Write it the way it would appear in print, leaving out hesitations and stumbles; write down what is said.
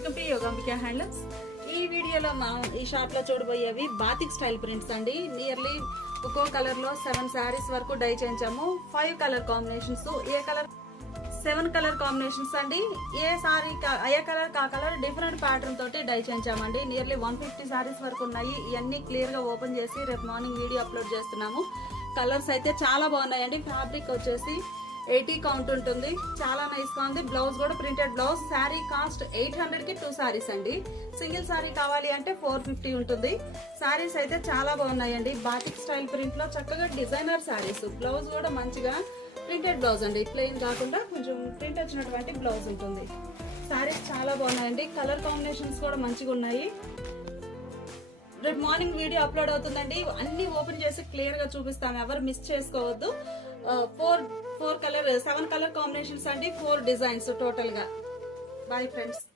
Welcome to Yogambika handlooms. ఈ వీడియోలో మనం ఈ షాప్ లో చూడబోయేవి బాతిక్ స్టైల్ ప్రింట్స్ అండి. నియర్లీ ఒక్కో కలర్ లో 7 శారీస్ వరకు డై చేయించాము. 5 కలర్ కాంబినేషన్స్, ఏ కలర్ 7 కలర్ కాంబినేషన్స్ అండి. ఏ సారీ ఏ కలర్ కా కలర్ డిఫరెంట్ ప్యాటర్న్ తోటి డై చేయించామండి. నియర్లీ 150 శారీస్ వరకు ఉన్నాయి. ఇవన్నీ క్లియర్ గా ఓపెన్ చేసి రేపు మార్నింగ్ వీడియో అప్లోడ్ చేస్తున్నాము. కలర్స్ అయితే చాలా బాగున్నాయండి. ఫ్యాబ్రిక్ వచ్చేసి 80 కౌంట్ ఉంటుంది. చాలా నైస్ గా ఉంది. బ్లౌజ్ కూడా ప్రింటెడ్ బ్లౌజ్. శారీ కాస్ట్ 800 కి 2 శారీస్ అండి. సింగిల్ శారీ కావాలి అంటే 450 ఉంటుంది. శారీస్ అయితే చాలా బాగున్నాయండి. బాతిక్ స్టైల్ ప్రింట్ లో చక్కగా డిజైనర్ శారీస్. బ్లౌజ్ కూడా మంచిగా ప్రింటెడ్ బ్లౌజ్ అండి. ప్లెయిన్ కాకుండా కొంచెం ప్రింట్ వచ్చినటువంటి బ్లౌజ్ ఉంటుంది. శారీస్ చాలా బాగున్నాయండి. కలర్ కాంబినేషన్స్ కూడా మంచిగా ఉన్నాయి. రేపు మార్నింగ్ వీడియో అప్లోడ్ అవుతుందండి. అన్ని ఓపెన్ చేసి క్లియర్ గా చూపిస్తాను, ఎవరు మిస్ చేసుకోవద్దు. 7 కలర్ కాంబినేషన్స్ అండి. 4 డిజైన్స్ టోటల్ గా. Boy friends.